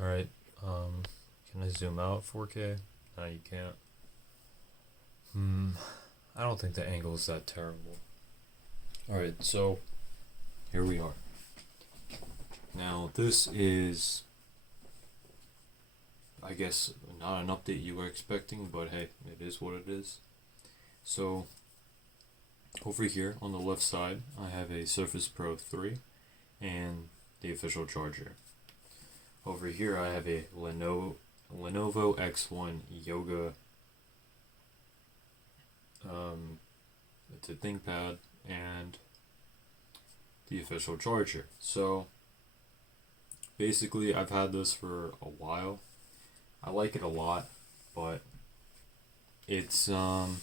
Alright, can I zoom out 4K? No, you can't. I don't think the angle is that terrible. Alright, so here we are. Now this is, I guess, not an update you were expecting, but hey, it is what it is. So over here on the left side, I have a Surface Pro 3 and the official charger. Over here I have a Lenovo X1 Yoga. It's a ThinkPad and the official charger. So basically I've had this for a while. I like it a lot, but it's old,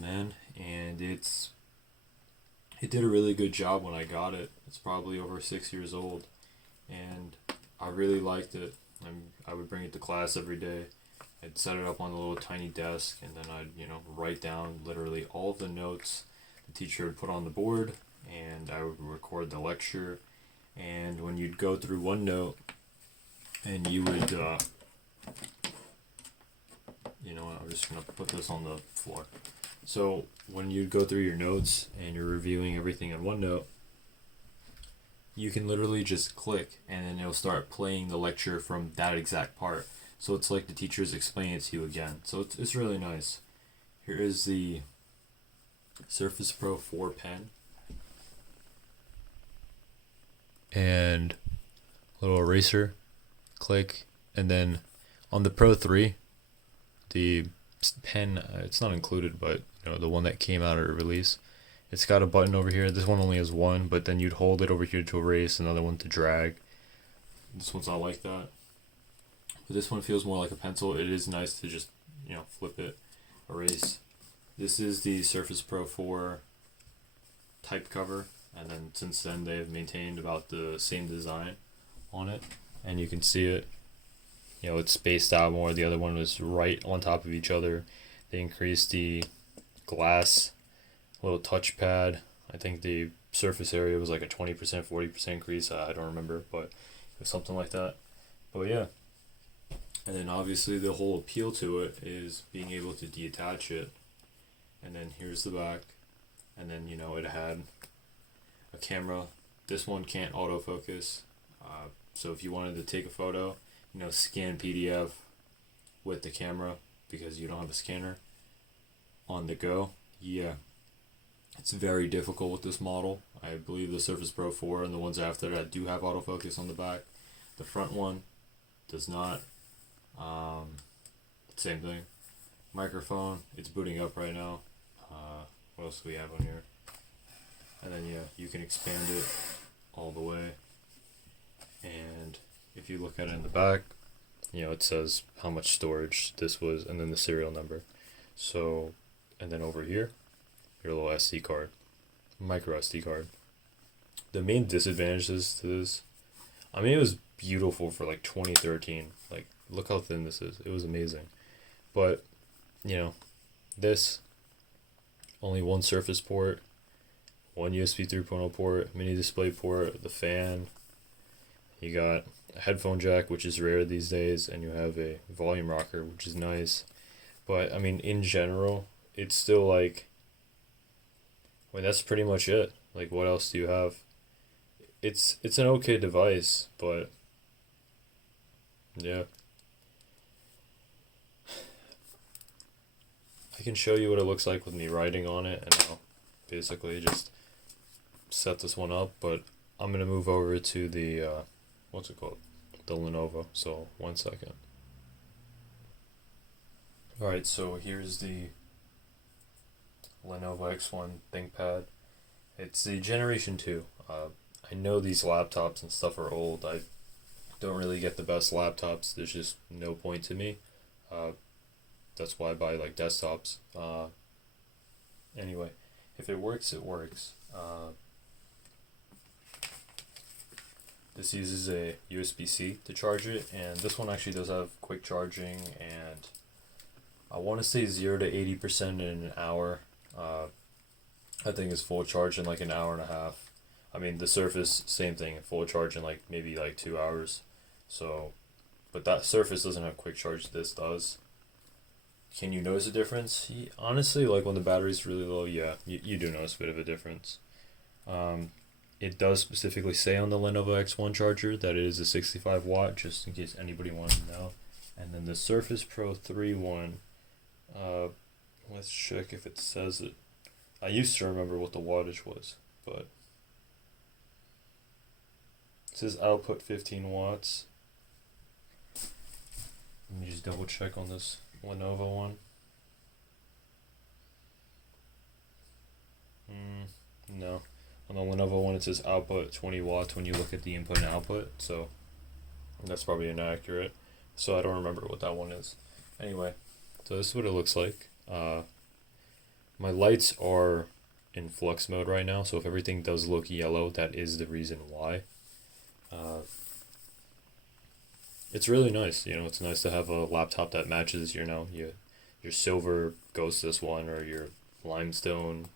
man, and it did a really good job when I got it. It's probably over 6 years old, and I really liked it. I would bring it to class every day. I'd set it up on a little tiny desk, and then I'd write down literally all of the notes the teacher would put on the board, and I would record the lecture. And when you'd go through one note, and you would I'm just gonna put this on the floor. So when you'd go through your notes and you're reviewing everything in OneNote, you can literally just click and then it'll start playing the lecture from that exact part. So it's like the teacher's explaining it to you again. So it's really nice. Here is the Surface Pro 4 pen. And little eraser, click, and then on the Pro 3, the pen, it's not included, but the one that came out at release, it's got a button over here. This one only has one, but then you'd hold it over here to erase, another one to drag. This one's not like that. But this one feels more like a pencil. It is nice to just, flip it, erase. This is the Surface Pro 4 type cover, and then since then they've maintained about the same design on it, and you can see it. It's spaced out more. The other one was right on top of each other. They increased the glass, little touchpad. I think the surface area was like a 20%, 40% increase. I don't remember, but it was something like that. But yeah. And then obviously the whole appeal to it is being able to detach it. And then here's the back. And then, it had a camera. This one can't autofocus. So if you wanted to take a photo, scan PDF with the camera because you don't have a scanner on the go. Yeah, it's very difficult with this model. I believe the Surface Pro 4 and the ones after that do have autofocus on the back. The front one does not. Same thing. Microphone, it's booting up right now. What else do we have on here? And then you can expand it all the way. And if you look at it in the back, it says how much storage this was and then the serial number. So, and then over here, your little SD card, micro SD card. The main disadvantages to this, it was beautiful for like 2013. Like, look how thin this is. It was amazing. But, this, only one Surface port, one USB 3.0 port, mini display port, the fan. You got a headphone jack, which is rare these days, and you have a volume rocker, which is nice. But in general, it's still like, that's pretty much it. Like, what else do you have? It's an okay device, but yeah. I can show you what it looks like with me writing on it, and I'll basically just set this one up, but I'm gonna move over to the what's it called? The Lenovo. So 1 second. Alright, so here's the Lenovo X1 Thinkpad. It's the Generation 2. I know these laptops and stuff are old. I don't really get the best laptops. There's just no point to me. That's why I buy like desktops. Anyway, if it works, it works. This uses a USB-C to charge it, and this one actually does have quick charging, and I want to say 0 to 80% in an hour. I think it's full charge in like an hour and a half. The Surface, same thing, full charge in like maybe like 2 hours. So, but that Surface doesn't have quick charge. This does. Can you notice a difference? Honestly, like when the battery's really low, yeah, you do notice a bit of a difference. It does specifically say on the Lenovo X1 charger that it is a 65 watt, just in case anybody wanted to know. And then the Surface Pro 3 one, let's check if it says it. I used to remember what the wattage was, but it says output 15 watts. Let me just double check on this Lenovo one. No. On the Lenovo one, it says output 20 watts when you look at the input and output, so that's probably inaccurate. So I don't remember what that one is. Anyway, so this is what it looks like. My lights are in flux mode right now, so if everything does look yellow, that is the reason why. It's really nice, it's nice to have a laptop that matches, your silver goes to this one, or your limestone,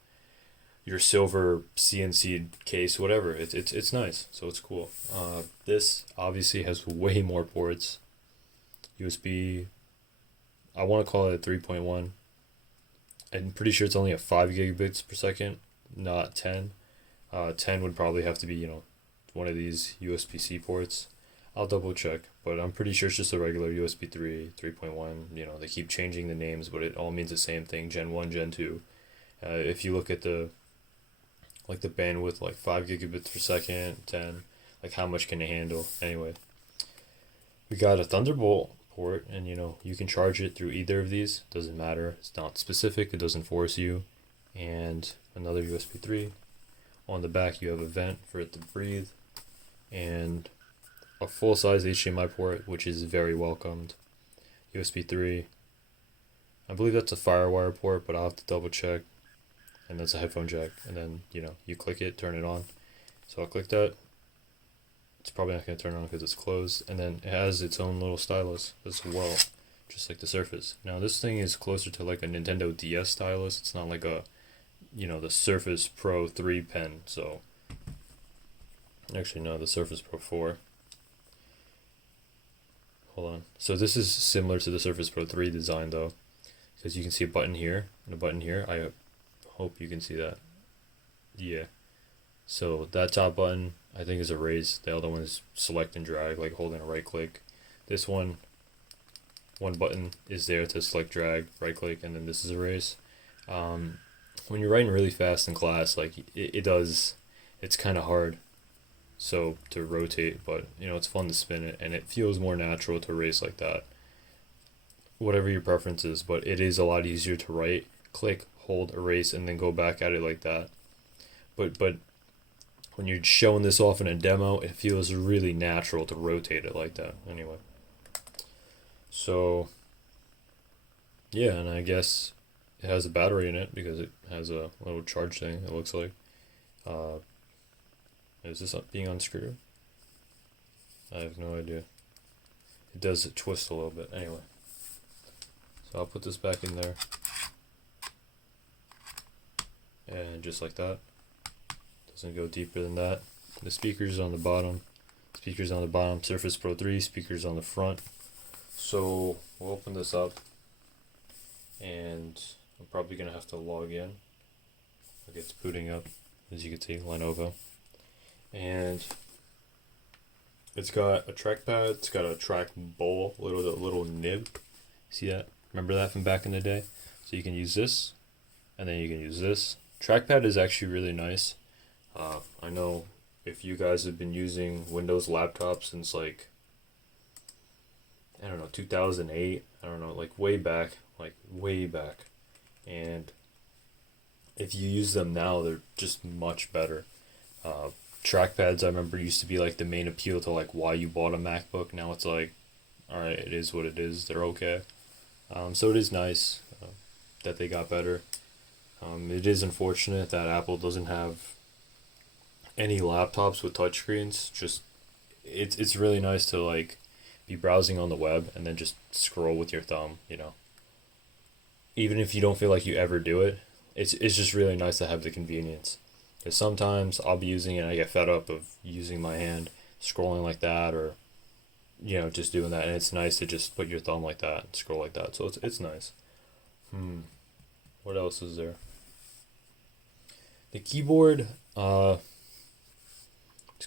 your silver CNC case, whatever. It's nice, so it's cool. This obviously has way more ports. USB, I want to call it 3.1. I'm pretty sure it's only at 5 gigabits per second, not 10. 10 would probably have to be, one of these USB-C ports. I'll double check, but I'm pretty sure it's just a regular USB 3, 3.1. They keep changing the names, but it all means the same thing, Gen 1, Gen 2. If you look at the bandwidth, like 5 gigabits per second, 10, like how much can it handle? Anyway, we got a Thunderbolt port, and you can charge it through either of these, doesn't matter, it's not specific, it doesn't force you. And another USB 3. On the back you have a vent for it to breathe, and a full-size HDMI port, which is very welcomed. USB 3, I believe that's a FireWire port, but I'll have to double check. And that's a headphone jack, and then you click it, turn it on. So I'll click that. It's probably not going to turn on because it's closed, and then it has its own little stylus as well, just like the Surface. Now this thing is closer to like a Nintendo DS stylus. It's not like the Surface Pro 3 pen. So actually no, the Surface Pro 4. Hold on. So this is similar to the Surface Pro 3 design though, because you can see a button here and a button here. I hope you can see that. Yeah. So that top button, I think, is a raise. The other one is select and drag, like holding a right click. This one button is there to select, drag, right click, and then this is a raise. When you're writing really fast in class, like it's kind of hard so to rotate, but it's fun to spin it, and it feels more natural to raise like that. Whatever your preference is, but it is a lot easier to right click, hold, erase, and then go back at it like that. But when you're showing this off in a demo, it feels really natural to rotate it like that. Anyway, so yeah, and I guess it has a battery in it because it has a little charge thing, it looks like. Is this being unscrewed? I have no idea. It does twist a little bit. Anyway, so I'll put this back in there. And just like that. Doesn't go deeper than that. The speakers on the bottom. Surface Pro 3, speakers on the front. So we'll open this up, and I'm probably gonna have to log in. Okay, it's booting up, as you can see, Lenovo. And it's got a trackpad, it's got a track bowl, little nib. See that? Remember that from back in the day? So you can use this, and then you can use this. Trackpad is actually really nice. I know if you guys have been using Windows laptops since like, I don't know, 2008, I don't know, like way back. And if you use them now, they're just much better. Trackpads, I remember, used to be like the main appeal to like why you bought a MacBook. Now it's like, alright, it is what it is, they're okay. So it is nice that they got better. It is unfortunate that Apple doesn't have any laptops with touchscreens. Just it's really nice to like be browsing on the web and then just scroll with your thumb, Even if you don't feel like you ever do it, it's just really nice to have the convenience. Because sometimes I'll be using it and I get fed up of using my hand scrolling like that, or just doing that, and it's nice to just put your thumb like that and scroll like that. So it's nice. What else is there? The keyboard, it's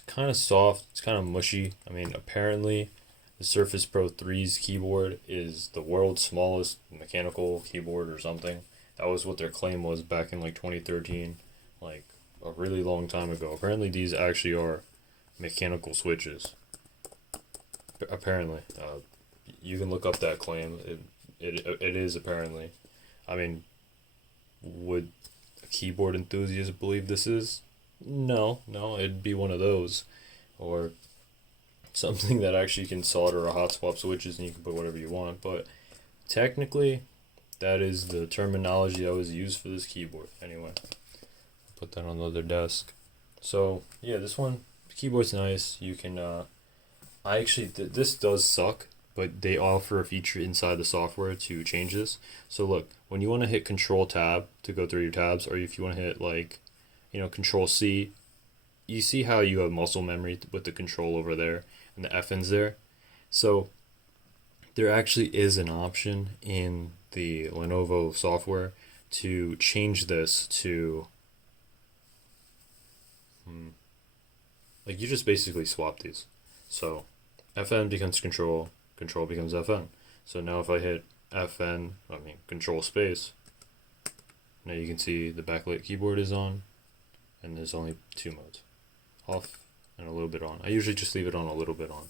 kind of soft. It's kind of mushy. I mean, apparently, the Surface Pro 3's keyboard is the world's smallest mechanical keyboard or something. That was what their claim was back in like 2013, like a really long time ago. Apparently, these actually are mechanical switches. Apparently, you can look up that claim. It is apparently. I mean, would a keyboard enthusiast believe this is? No, it'd be one of those, or something that actually can solder or hot swap switches and you can put whatever you want. But technically, that is the terminology that was used for this keyboard. Anyway, put that on the other desk. So yeah, this one, the keyboard's nice. You can, I actually, this does suck, but they offer a feature inside the software to change this. So look, when you want to hit Control Tab to go through your tabs, or if you want to hit like, Control C, you see how you have muscle memory with the control over there and the FNs there. So there actually is an option in the Lenovo software to change this to, like, you just basically swap these. So FN becomes control, control becomes FN. So now if I hit control space, now you can see the backlit keyboard is on, and there's only two modes, off and a little bit on. I usually just leave it on a little bit on.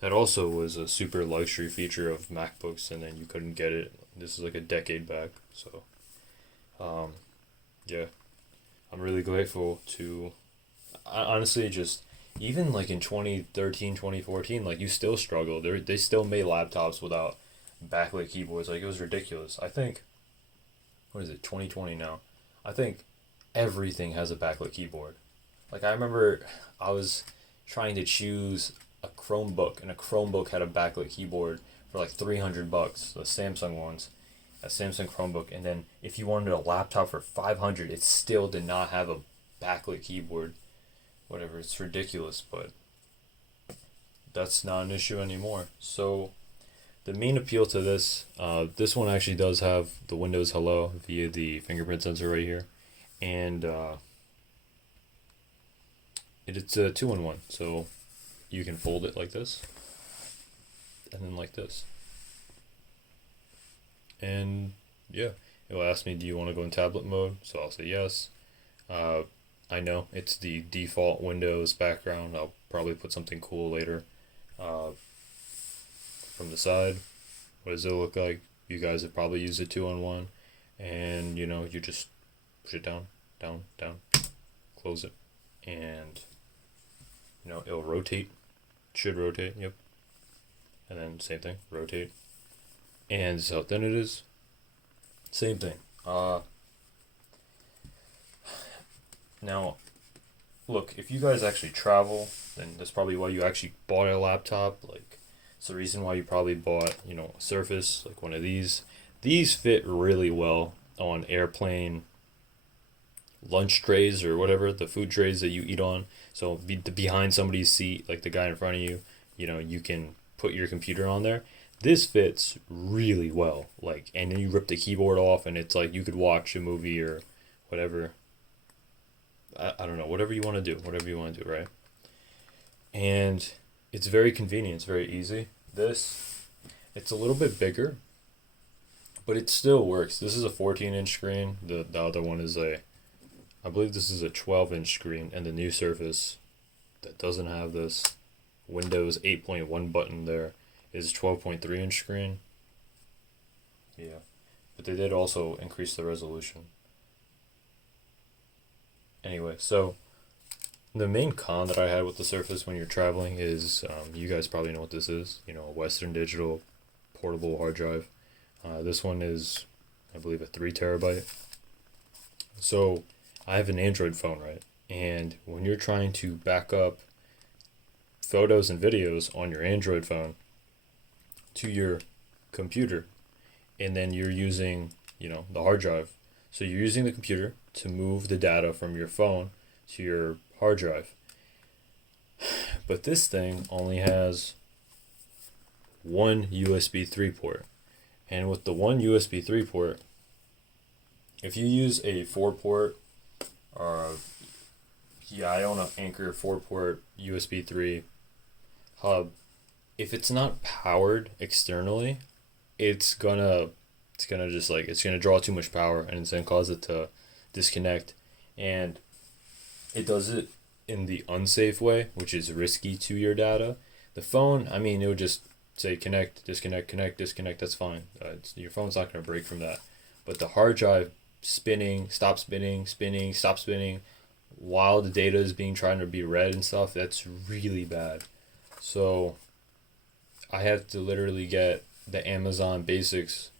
That also was a super luxury feature of MacBooks, and then you couldn't get it. This is like a decade back. So, yeah, I'm really grateful to, honestly, just, even like in 2013, 2014, like you still struggled. They still made laptops without backlit keyboards. Like, it was ridiculous. I think, what is it, 2020 now? I think everything has a backlit keyboard. Like, I remember I was trying to choose a Chromebook, and a Chromebook had a backlit keyboard for like $300, the Samsung ones, a Samsung Chromebook. And then if you wanted a laptop for $500, it still did not have a backlit keyboard. Whatever, it's ridiculous, but that's not an issue anymore. So the main appeal to this, this one actually does have the Windows Hello via the fingerprint sensor right here, and it's a 2-in-1. So you can fold it like this, and then like this, and yeah, it will ask me, do you want to go in tablet mode? So I'll say yes. I know it's the default Windows background. I'll probably put something cool later. From the side, what does it look like? You guys have probably used a 2-in-1, and you just push it down, down, down, close it, and it'll rotate. Should rotate, yep. And then same thing, rotate. And so then it is same thing. Now, look, if you guys actually travel, then that's probably why you actually bought a laptop. Like, it's the reason why you probably bought, a Surface, like one of these. These fit really well on airplane lunch trays or whatever, the food trays that you eat on. So behind somebody's seat, like the guy in front of you, you can put your computer on there. This fits really well. Like, and then you rip the keyboard off, and it's like you could watch a movie or whatever. I don't know, whatever you want to do, right? And it's very convenient, it's very easy. It's a little bit bigger, but it still works. This is a 14-inch screen. The other one is I believe this is a 12-inch screen, and the new Surface that doesn't have this Windows 8.1 button there is 12.3-inch screen. Yeah, but they did also increase the resolution. Anyway, so the main con that I had with the Surface when you're traveling is, you guys probably know what this is, a Western Digital portable hard drive. This one is, I believe, a 3 terabyte. So I have an Android phone, right? And when you're trying to back up photos and videos on your Android phone to your computer, and then you're using, the hard drive. So you're using the computer to move the data from your phone to your hard drive. But this thing only has one USB 3 port. And with the one USB 3 port, if you use a 4 port, or I own an Anker 4 port USB 3 hub, if it's not powered externally, it's gonna draw too much power, and it's gonna cause it to disconnect. And it does it in the unsafe way, which is risky to your data. The phone, I mean, it would just say connect, disconnect, connect, disconnect. That's fine. Your phone's not gonna break from that. But the hard drive spinning, stop spinning, spinning, stop spinning, while the data is trying to be read and stuff, that's really bad. So I have to literally get the Amazon Basics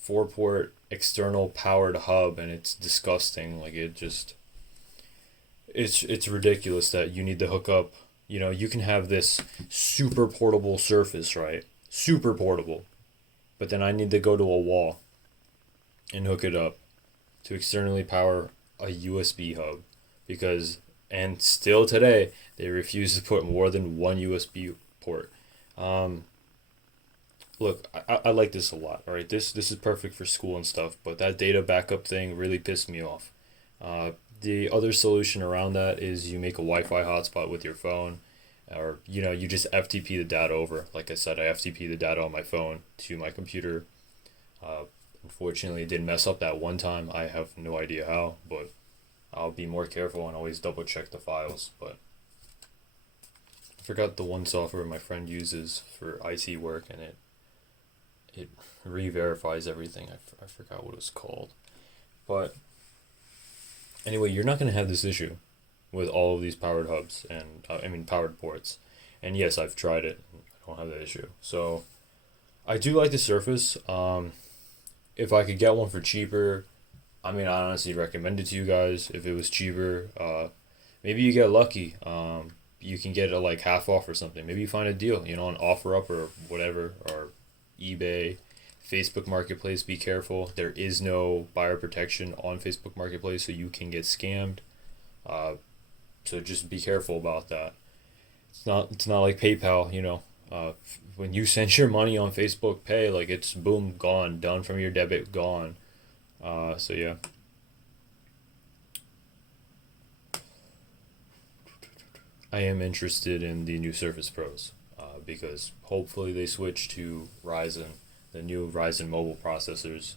4 port external powered hub, and it's disgusting. Like, it's ridiculous that you need to hook up. You can have this super portable Surface, right? Super portable. But then I need to go to a wall and hook it up to externally power a USB hub, and still today they refuse to put more than one USB port. Look, I like this a lot. All right, this is perfect for school and stuff, but that data backup thing really pissed me off. The other solution around that is you make a Wi-Fi hotspot with your phone, or you just FTP the data over. Like I said, I FTP the data on my phone to my computer. Unfortunately, it did mess up that one time. I have no idea how, but I'll be more careful and always double check the files. But I forgot the one software my friend uses for IT work, and it re-verifies everything. I forgot what it was called. But anyway, you're not going to have this issue with all of these powered hubs and powered ports. And yes, I've tried it. I don't have that issue. So I do like the Surface. If I could get one for cheaper, I honestly recommend it to you guys. If it was cheaper, maybe you get lucky. You can get it like half off or something. Maybe you find a deal, on OfferUp or whatever, or eBay, Facebook Marketplace. Be careful. There is no buyer protection on Facebook Marketplace, so you can get scammed. So just be careful about that. It's not like PayPal. When you send your money on Facebook Pay, like, it's boom, gone, done from your debit, gone. So yeah. I am interested in the new Surface Pros, because hopefully they switch to the new Ryzen mobile processors.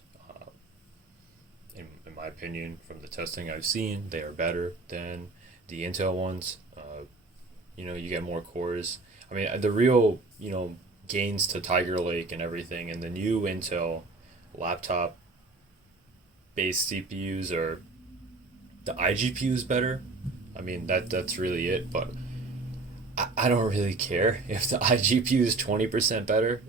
In my opinion, from the testing I've seen, they are better than the Intel ones. You get more cores. The real, gains to Tiger Lake and everything, and the new Intel laptop based CPUs are the iGPU is better. That's really it, but I don't really care if the iGPU is 20% better.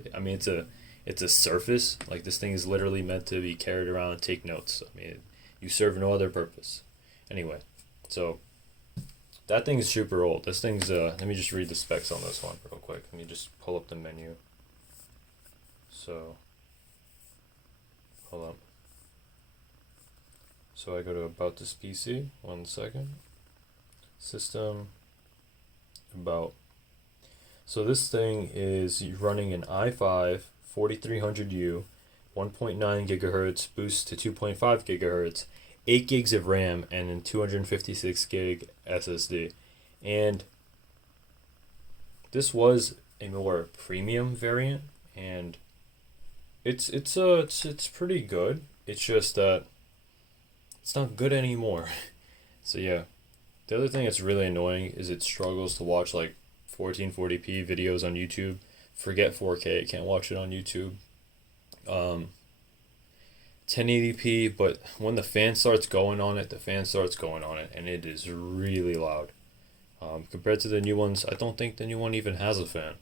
It's a Surface. Like, this thing is literally meant to be carried around and take notes. You serve no other purpose. Anyway, so that thing is super old. This thing's let me just read the specs on this one real quick. Let me just pull up the menu. So hold on. So I go to about this PC. 1 second. System. About. So this thing is running an i5 4300U, 1.9 gigahertz boost to 2.5 gigahertz, 8 gigs of RAM, and a 256 gig SSD. And this was a more premium variant, and it's pretty good. It's just that it's not good anymore. So yeah. The other thing that's really annoying is it struggles to watch like 1440p videos on YouTube. Forget 4K, it can't watch it on YouTube. 1080p, but when the fan starts going on it, and it is really loud. Compared to the new ones, I don't think the new one even has a fan.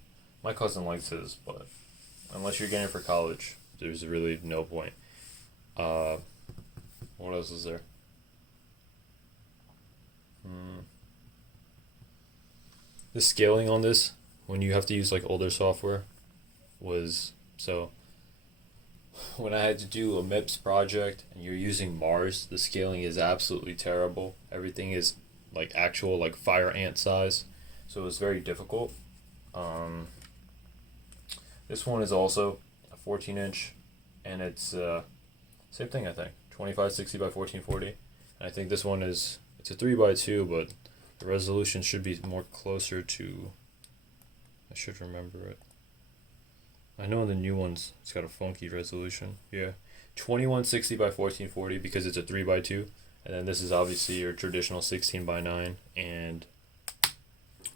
My cousin likes his, but unless you're getting it for college, there's really no point. What else is there? The scaling on this, when you have to use like older software, was so. When I had to do a MIPS project and you're using Mars, the scaling is absolutely terrible. Everything is like actual like fire ant size, so it was very difficult. This one is also a 14-inch, and it's same thing, I think, 2560 by 1440. And I think this one it's a 3x2, but the resolution should be more closer to, I should remember it. I know in the new ones it's got a funky resolution. Yeah, 2160 by 1440 because it's a 3x2, and then this is obviously your traditional 16:9, and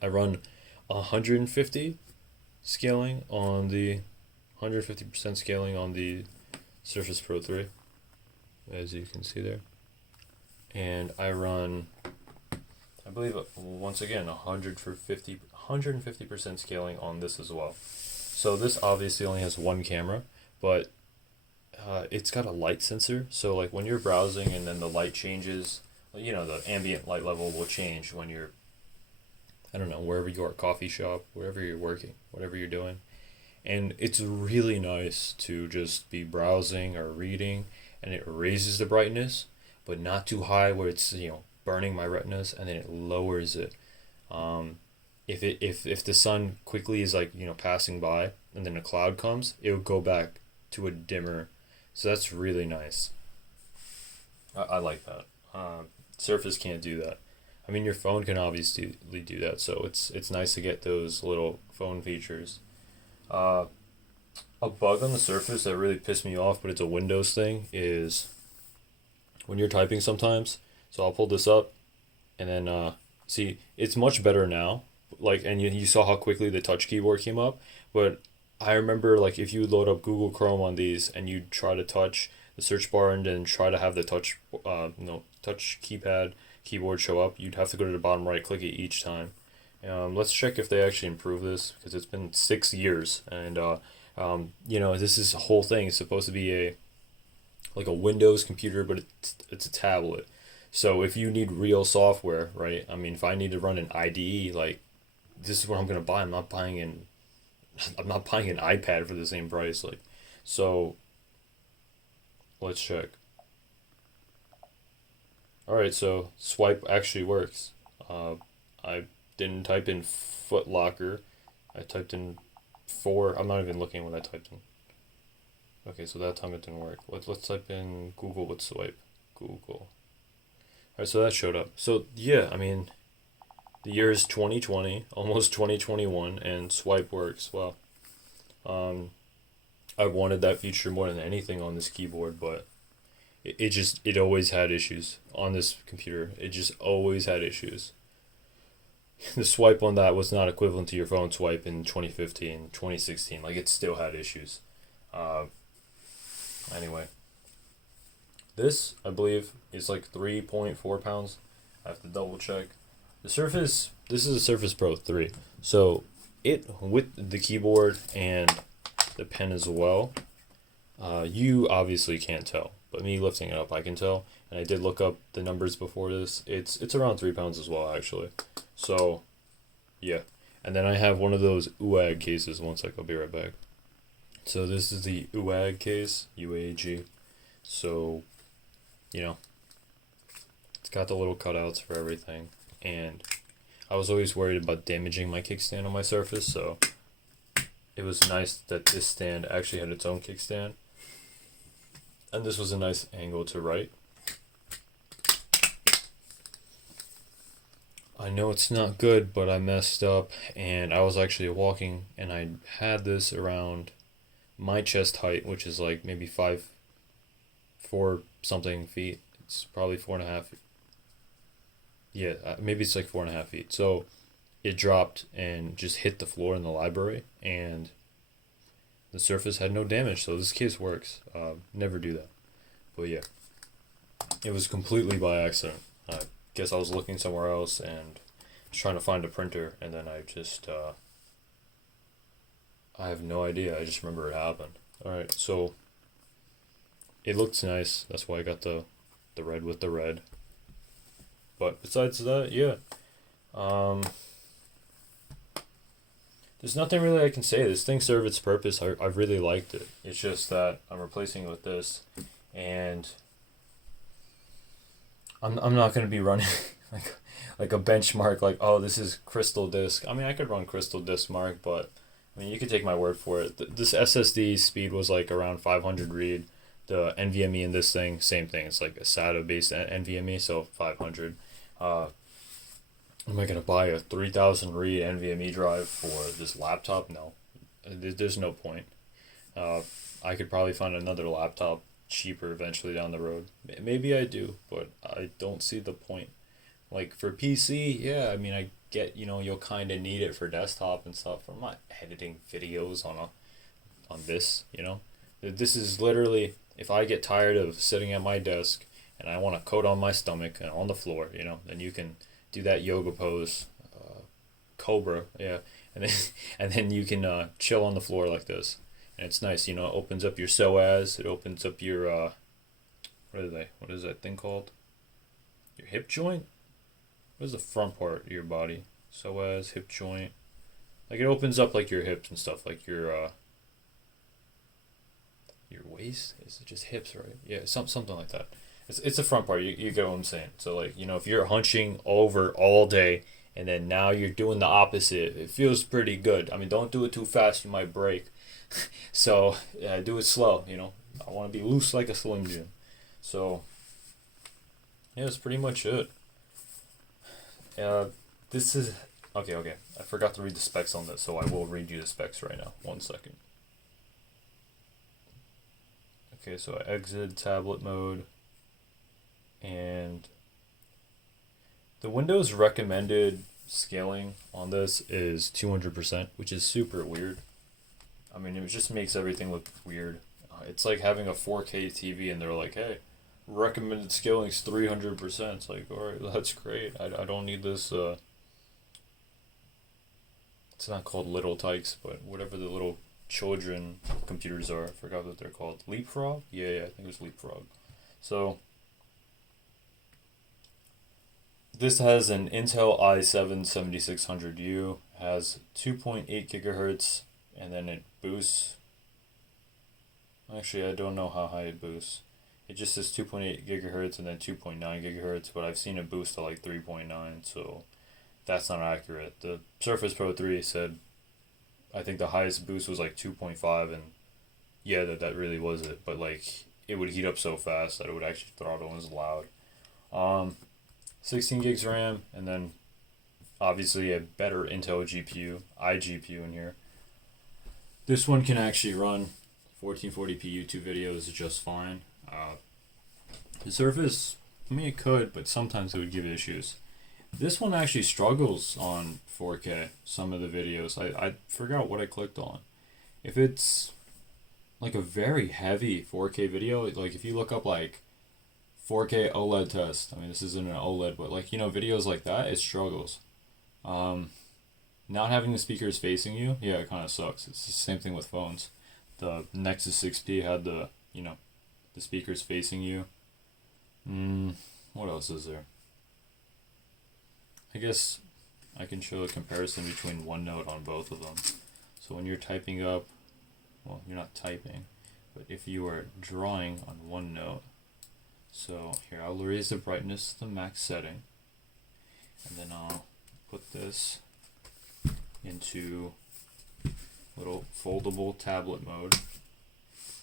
I run 150 scaling on the 150% scaling on the Surface Pro 3, as you can see there, and I run, I believe, once again 150% scaling on this as well. So this obviously only has one camera, but it's got a light sensor. So like when you're browsing and then the light changes, you know, the ambient light level will change when you're, I don't know, wherever you are, coffee shop, wherever you're working, whatever you're doing. And it's really nice to just be browsing or reading, and it raises the brightness, but not too high where it's, you know, burning my retinas, and then it lowers it. If the sun quickly is, like, you know, passing by and then a cloud comes, it will go back to a dimmer. So that's really nice. I like that. Surface can't do that. I mean, your phone can obviously do that, so it's nice to get those little phone features. A bug on the Surface that really pissed me off, but it's a Windows thing, is when you're typing sometimes. So I'll pull this up, and then see, it's much better now. Like, and you saw how quickly the touch keyboard came up, but I remember, like, if you load up Google Chrome on these and you try to touch the search bar and then try to have the touch keyboard show up, you'd have to go to the bottom right, click it each time. Let's check if they actually improve this, because it's been 6 years, and you know, this is a whole thing. It's supposed to be like a Windows computer, but it's a tablet. So if you need real software, right? I mean, if I need to run an IDE, like, this is what I'm gonna buy. I'm not buying an iPad for the same price. Like, so let's check. All right, so swipe actually works. I didn't type in Foot Locker. I typed in 4. I'm not even looking what I typed in. Okay, so that time it didn't work. Let's type in Google with swipe. Google. Alright, so that showed up. So yeah, I mean, the year is 2020, almost 2021, and swipe works. Well, I wanted that feature more than anything on this keyboard, but it always had issues on this computer. It just always had issues. The swipe on that was not equivalent to your phone swipe in 2015, 2016. Like, it still had issues. Anyway. This, I believe, is like 3.4 pounds. I have to double check. The Surface, this is a Surface Pro 3. So, it, with the keyboard and the pen as well, you obviously can't tell. But me lifting it up, I can tell. And I did look up the numbers before this. It's around 3 pounds as well, actually. So, yeah. And then I have one of those Wqhd cases. One sec, I'll be right back. So this is the Wqhd case, Wqhd. So, you know, it's got the little cutouts for everything. And I was always worried about damaging my kickstand on my Surface, so it was nice that this stand actually had its own kickstand. And this was a nice angle to write. I know it's not good, but I messed up, and I was actually walking, and I had this around my chest height, which is like maybe 4 something feet. It's probably 4.5. Yeah, maybe it's like 4.5 feet. So it dropped and just hit the floor in the library, and the Surface had no damage. So this case works. Never do that. But yeah, it was completely by accident. I guess I was looking somewhere else and was trying to find a printer, and then I just I have no idea. I just remember it happened. Alright, so it looks nice. That's why I got the red with the red. But besides that, yeah. There's nothing really I can say. This thing served its purpose. I really liked it. It's just that I'm replacing it with this, and I'm not gonna be running like a benchmark, like, oh, this is Crystal Disk. I mean, I could run Crystal Disk Mark, but I mean, you could take my word for it. This SSD speed was like around 500 read. The NVMe in this thing, same thing. It's like a SATA based NVMe, so 500. Am I gonna buy a 3000 read NVMe drive for this laptop? No, there's no point. I could probably find another laptop cheaper eventually down the road. Maybe I do, but I don't see the point. Like for PC, yeah, I mean I get, you'll kind of need it for desktop and stuff. I'm not editing videos on this, This is literally, if I get tired of sitting at my desk and I want to code on my stomach and on the floor, then you can do that yoga pose, cobra, yeah, and then and then you can chill on the floor like this, and it's nice. It opens up your psoas. It opens up your what is that thing called? Your hip joint. What is the front part of your body? Psoas, hip joint. Like it opens up like your hips and stuff, like your waist. Is it just hips, right? Yeah, something like that. It's the front part. You get what I'm saying. So like if you're hunching over all day and then now you're doing the opposite, it feels pretty good. I mean, don't do it too fast, you might break. So yeah, do it slow. I want to be loose like a Slim Jim. So yeah, that's pretty much it. This is okay. I forgot to read the specs on this, so I will read you the specs right now. 1 second. Okay, so I exit tablet mode, and the Windows recommended scaling on this is 200%, which is super weird. I mean, it just makes everything look weird. It's like having a 4K TV and they're like, hey, recommended scaling is 300%. It's like, alright, that's great. I don't need this, it's not called Little Tykes, but whatever the little children computers are. I forgot what they're called. Leapfrog? Yeah, I think it was Leapfrog. So this has an Intel i7-7600U, has 2.8 gigahertz, and then it boosts. Actually, I don't know how high it boosts. It just says 2.8 gigahertz and then 2.9 gigahertz, but I've seen it boost to like 3.9, so that's not accurate. The Surface Pro 3 said, I think the highest boost was like 2.5, and yeah, that really was it, but like it would heat up so fast that it would actually throttle and was loud. 16 gigs RAM, and then obviously a better Intel GPU, iGPU in here. This one can actually run 1440p YouTube videos just fine. The Surface, I mean it could, but sometimes it would give issues. This one actually struggles on 4K, some of the videos. I forgot what I clicked on. If it's like a very heavy 4K video, like if you look up like 4K OLED test, I mean this isn't an OLED, but like videos like that, it struggles. Not having the speakers facing you, yeah, it kind of sucks. It's the same thing with phones. The Nexus 6P had the the speakers facing you. What else is there? I guess I can show a comparison between OneNote on both of them. So when you're typing up, well, you're not typing, but if you are drawing on OneNote, so here I'll raise the brightness to the max setting, and then I'll put this into little foldable tablet mode,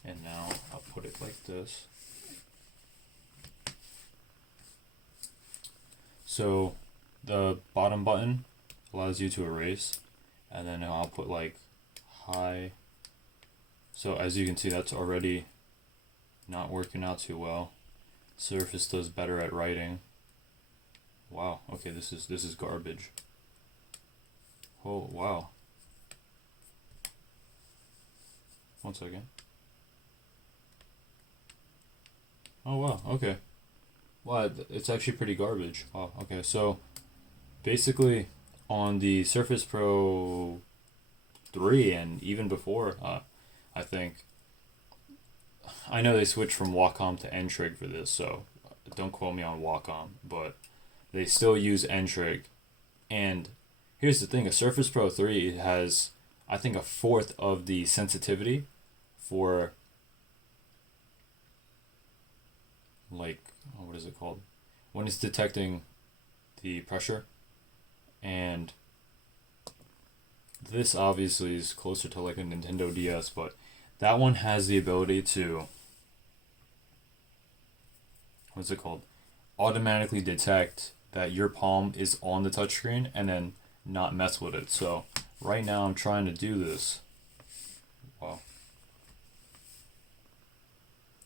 and now I'll put it like this. So the bottom button allows you to erase, and then I'll put like high. So as you can see, that's already not working out too well. Surface does better at writing. Wow, okay, this is garbage. Oh wow. 1 second. Oh wow, okay. Wow, it's actually pretty garbage. Oh, okay, so basically on the Surface Pro 3 and even before, I think, I know they switched from Wacom to N-Trig for this, so don't quote me on Wacom, but they still use N-Trig. And here's the thing, a Surface Pro 3 has, I think, a fourth of the sensitivity for, like, what is it called? When it's detecting the pressure. And this obviously is closer to like a Nintendo DS, but that one has the ability to, what's it called? Automatically detect that your palm is on the touchscreen and then not mess with it. So right now I'm trying to do this. Wow.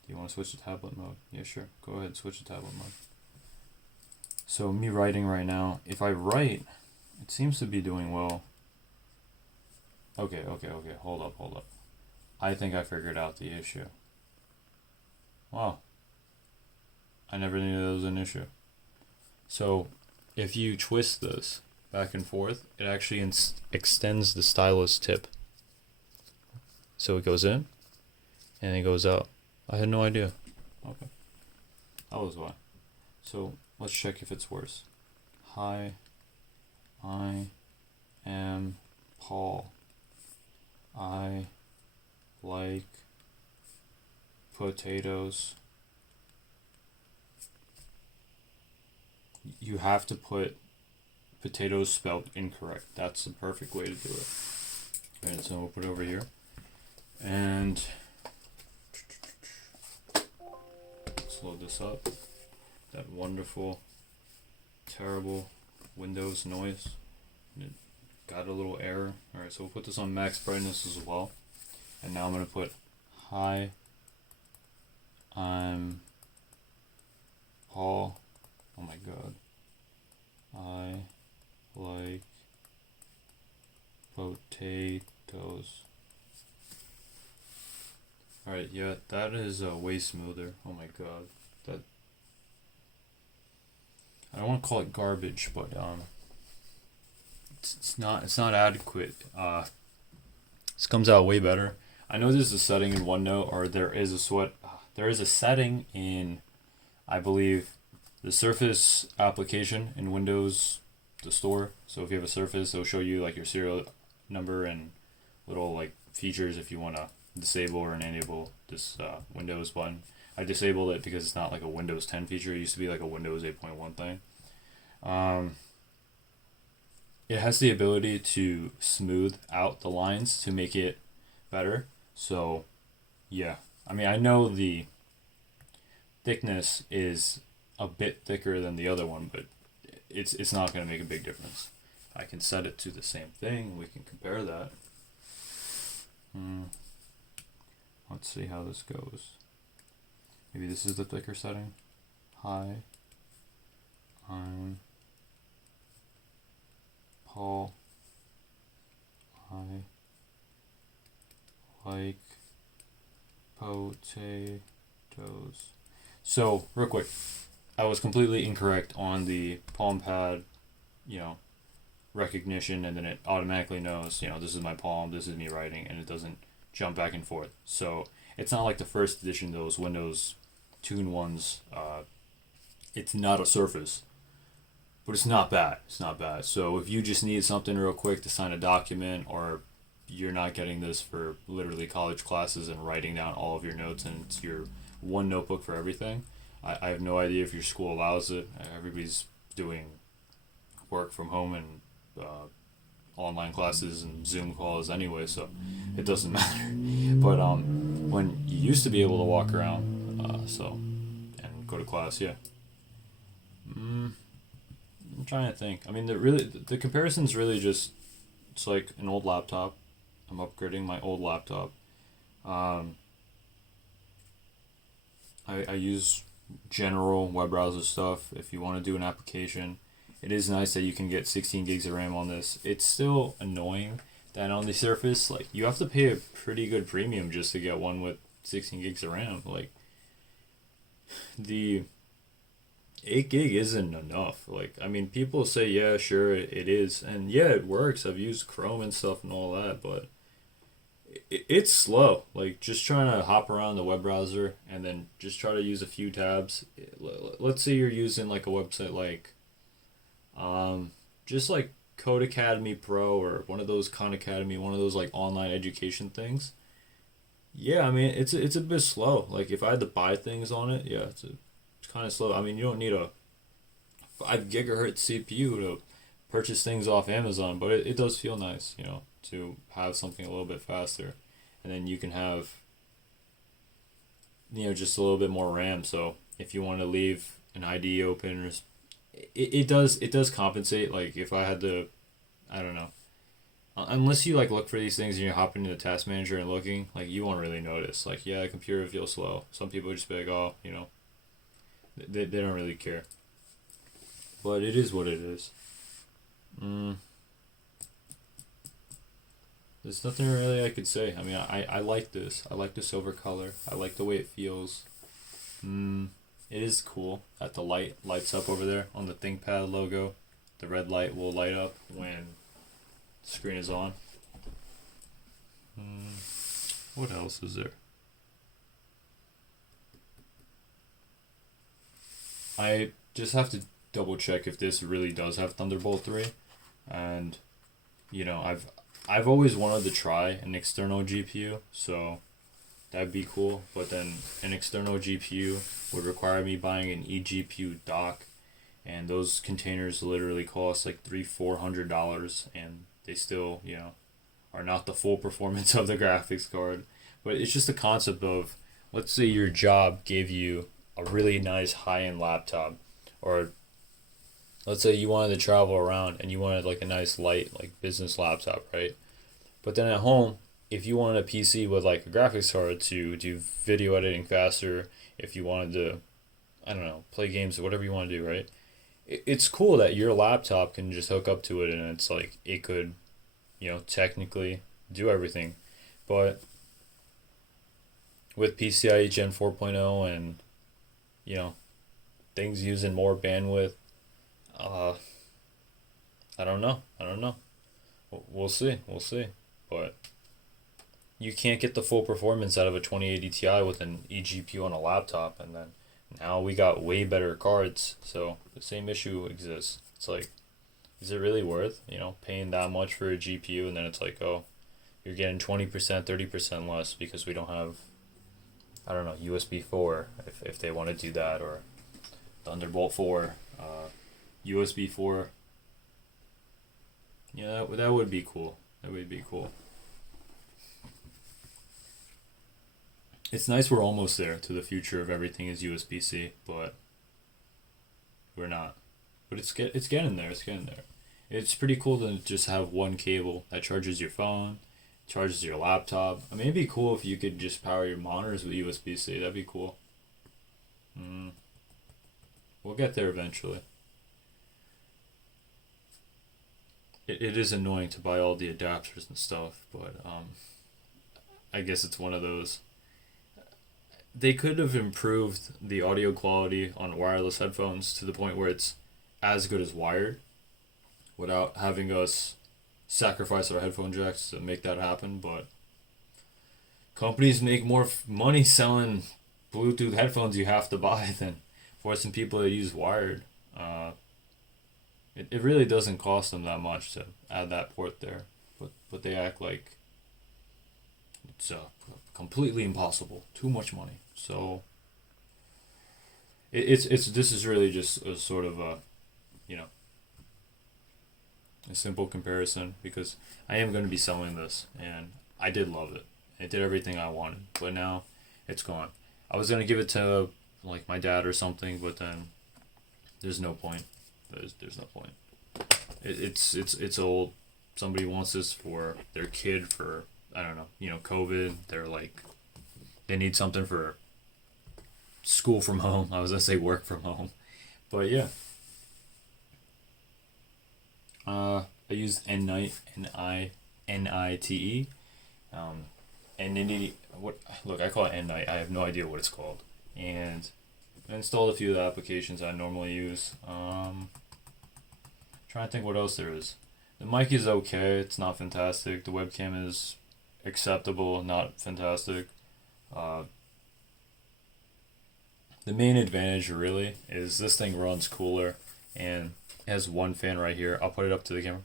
Do you want to switch to tablet mode? Yeah, sure. Go ahead, switch to tablet mode. So me writing right now, if I write, it seems to be doing well. Okay, hold up. I think I figured out the issue. Wow. I never knew that was an issue. So if you twist this back and forth, it actually extends the stylus tip. So it goes in and it goes out. I had no idea. Okay. That was why. So let's check if it's worse. Hi, I am Paul. I like potatoes. You have to put potatoes spelled incorrect. That's the perfect way to do it. Alright, so we'll put it over here. And let's load this up. That wonderful, terrible Windows noise. It got a little error. Alright, so we'll put this on max brightness as well. And now I'm going to put hi, I'm Paul. Oh my god. I like potatoes. Alright, yeah, that is way smoother. Oh my god. That, I don't want to call it garbage, but it's not adequate. This comes out way better. I know there's a setting in OneNote, or there is a setting in, I believe, the Surface application in Windows, the store. So if you have a Surface, it'll show you like your serial number and little like features if you want to disable or enable this Windows button. I disabled it because it's not like a Windows 10 feature. It used to be like a Windows 8.1 thing. It has the ability to smooth out the lines to make it better. So yeah, I mean, I know the thickness is a bit thicker than the other one, but it's not going to make a big difference. I can set it to the same thing. We can compare that. Let's see how this goes. Maybe this is the thicker setting. Hi, I'm Paul. I like potatoes. So, real quick, I was completely incorrect on the palm pad, recognition, and then it automatically knows, this is my palm, this is me writing, and it doesn't jump back and forth. So, it's not like the first edition, those Windows Tune ones. It's not a Surface, but it's not bad. It's not bad. So, if you just need something real quick to sign a document, or you're not getting this for literally college classes and writing down all of your notes, and it's your one notebook for everything. I have no idea if your school allows it. Everybody's doing work from home and online classes and Zoom calls anyway, so it doesn't matter. But when you used to be able to walk around, and go to class, yeah. I'm trying to think. I mean, the comparison's really just, it's like an old laptop. I'm upgrading my old laptop. I use general web browser stuff. If you want to do an application, it is nice that you can get 16 gigs of RAM on this. It's still annoying that on the Surface, like, you have to pay a pretty good premium just to get one with 16 gigs of RAM. Like, the 8 gig isn't enough. Like, I mean, people say, yeah, sure, it is. And yeah, it works. I've used Chrome and stuff and all that, but it's slow. Like, just trying to hop around the web browser and then just try to use a few tabs. Let's say you're using like a website like just like Code Academy Pro or one of those Khan Academy, one of those like online education things. Yeah, I mean, it's a bit slow. Like, if I had to buy things on it, yeah, it's kind of slow. I mean, you don't need a 5 gigahertz CPU to purchase things off Amazon, but it does feel nice, to have something a little bit faster, and then you can have, just a little bit more RAM. So if you want to leave an IDE open, or it does compensate. Like if I had to, I don't know, unless you like look for these things and you're hopping into the task manager and looking, like you won't really notice. Like yeah, the computer feels slow. Some people just be like, oh, they don't really care. But it is what it is. There's nothing really I could say. I mean, I like this. I like the silver color. I like the way it feels. It is cool that the light lights up over there on the Thinkpad logo. The red light will light up when the screen is on. What else is there? I just have to double check if this really does have Thunderbolt 3, and I've always wanted to try an external GPU, so that'd be cool. But then an external GPU would require me buying an eGPU dock, and those containers literally cost like $300-$400, and they still are not the full performance of the graphics card. But it's just the concept of, let's say your job gave you a really nice high-end laptop, or let's say you wanted to travel around and you wanted like a nice light like business laptop, right? But then at home, if you wanted a PC with like a graphics card to do video editing faster, if you wanted to, I don't know, play games or whatever you want to do, right? It's cool that your laptop can just hook up to it and it's like it could, technically do everything. But with PCIe Gen 4.0 and things using more bandwidth, I don't know. We'll see. But you can't get the full performance out of a 2080 Ti with an eGPU on a laptop, and then now we got way better cards, so the same issue exists. It's like, is it really worth, paying that much for a GPU, and then it's like, oh, you're getting 20%, 30% less because we don't have, I don't know, USB 4, if they want to do that, or Thunderbolt 4, USB 4. Yeah, that would be cool. That would be cool. It's nice we're almost there to the future of everything is USB-C, but we're not. But it's getting there. It's getting there. It's pretty cool to just have one cable that charges your phone, charges your laptop. I mean, it'd be cool if you could just power your monitors with USB-C. That'd be cool. We'll get there eventually. It is annoying to buy all the adapters and stuff, but I guess it's one of those. They could have improved the audio quality on wireless headphones to the point where it's as good as wired, without having us sacrifice our headphone jacks to make that happen. But companies make more money selling Bluetooth headphones you have to buy than forcing people to use wired. It really doesn't cost them that much to add that port there, but they act like it's completely impossible. Too much money. So it's this is really just a sort of a a simple comparison, because I am going to be selling this, and I did love it. It did everything I wanted, but now it's gone. I was going to give it to like my dad or something, but then there's no point. There's no point. It's old. Somebody wants this for their kid for, I don't know, COVID. They're like, they need something for school from home. I was gonna say work from home, but yeah. I used Nite, N-I-T-E, and what? Look, I call it Nite. I have no idea what it's called, and I installed a few of the applications I normally use. Trying to think what else there is. The mic is okay. It's not fantastic. The webcam is acceptable, not fantastic. The main advantage really is this thing runs cooler and has one fan right here. I'll put it up to the camera.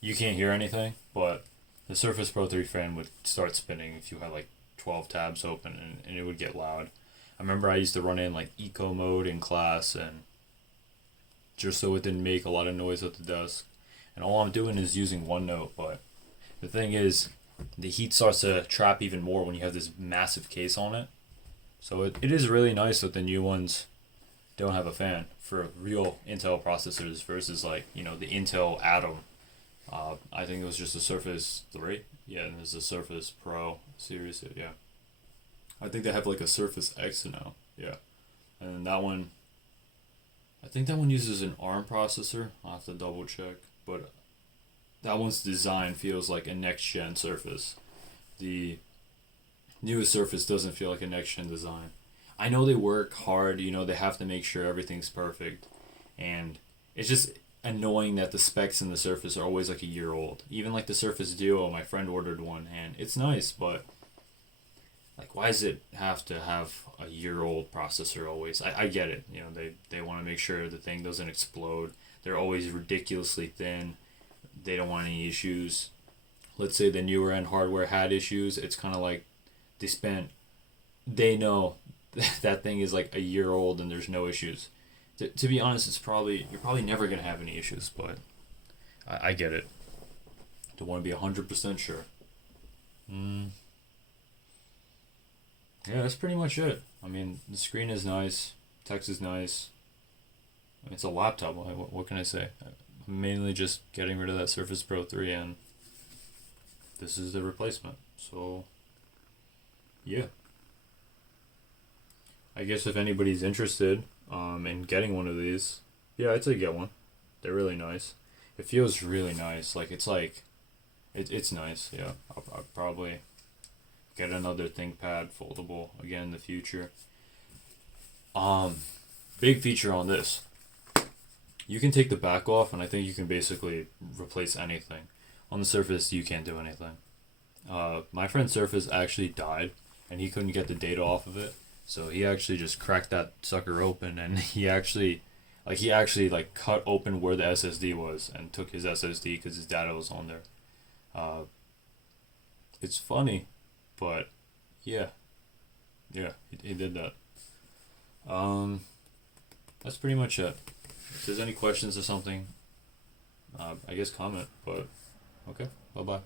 You can't hear anything, but the Surface Pro 3 fan would start spinning if you had like 12 tabs open, and it would get loud. I remember I used to run in like eco mode in class, and just so it didn't make a lot of noise at the desk. and all I'm doing is using OneNote. But the thing is, the heat starts to trap even more when you have this massive case on it. So it is really nice that the new ones don't have a fan for real Intel processors versus like, you know, the Intel Atom. I think it was just a Surface 3. Yeah, and there's a Surface Pro series. Yeah. I think they have like a Surface X now. Yeah. And that one, I think that one uses an ARM processor. I'll have to double check. But that one's design feels like a next gen Surface. The newest Surface doesn't feel like a next gen design. I know they work hard, you know, they have to make sure everything's perfect. And it's just annoying that the specs in the Surface are always like a year old. Even like the Surface Duo, my friend ordered one, and it's nice, but like, why does it have to have a year old processor always? I get it, you know, they want to make sure the thing doesn't explode. They're always ridiculously thin. They don't want any issues. Let's say the newer end hardware had issues. It's kind of like they know that thing is like a year old and there's no issues. To be honest, you're probably never going to have any issues, but I get it. Don't want to be 100% sure. Yeah, that's pretty much it. I mean, the screen is nice. Text is nice. It's a laptop. What can I say? I'm mainly just getting rid of that Surface Pro 3, and this is the replacement. So, yeah. I guess if anybody's interested in getting one of these, yeah, I'd say get one. They're really nice. It feels really nice. It's nice. Yeah, I'll probably get another ThinkPad foldable again in the future. Big feature on this. You can take the back off, and I think you can basically replace anything. On the Surface, you can't do anything. My friend's Surface actually died, and he couldn't get the data off of it. So he actually just cracked that sucker open, and he actually cut open where the SSD was and took his SSD because his data was on there. It's funny, but yeah, he did that. That's pretty much it. If there's any questions or something, I guess comment. But okay, bye bye.